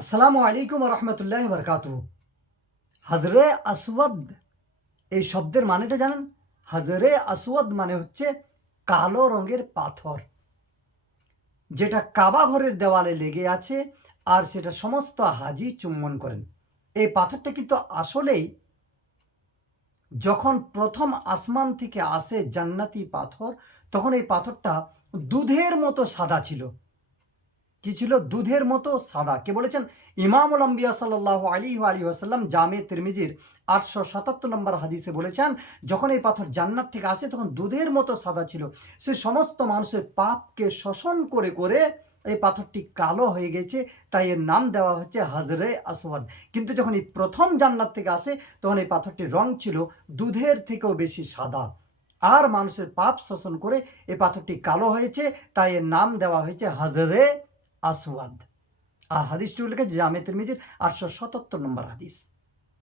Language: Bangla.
আসসালামু আলাইকুম রহমতুল্লাহ বরকাতু। হাজরে আসওয়াদ এই শব্দের মানেটা জানেন? হাজরে আসওয়াদ মানে হচ্ছে কালো রঙের পাথর, যেটা কাবা ঘরের দেওয়ালে লেগে আছে আর সেটা সমস্ত হাজি চুম্বন করেন। এই পাথরটা কিন্তু আসলেই যখন প্রথম আসমান থেকে আসে জান্নাতি পাথর, তখন এই পাথরটা দুধের মতো সাদা ছিল। কি ছিল? দুধের মতো সাদা। কে বলেছেন? ইমামুল আম্বিয়া সাল্লাল্লাহু আলাইহি ওয়াসাল্লাম জামে তিরমিজির 877 নম্বর হাদিসে বলেছেন, যখন এই পাথর জান্নাত থেকে আসে তখন দুধের মতো সাদা ছিল। সে সমস্ত মানুষের পাপকে শোষণ করে করে এই পাথরটি কালো হয়ে গেছে, তাই এর নাম দেওয়া হচ্ছে হাজরে আসওয়াদ। কিন্তু যখন এই প্রথম জান্নাত থেকে আসে তখন এই পাথরটির রং ছিল দুধের থেকেও বেশি সাদা, আর মানুষের পাপ শোষণ করে এই পাথরটি কালো হয়েছে, তাই এর নাম দেওয়া হয়েছে হাজরে আসওয়াদ। আর হাদিসটি উল্লেখ জামে তিরমিজির 877 নম্বর হাদিস।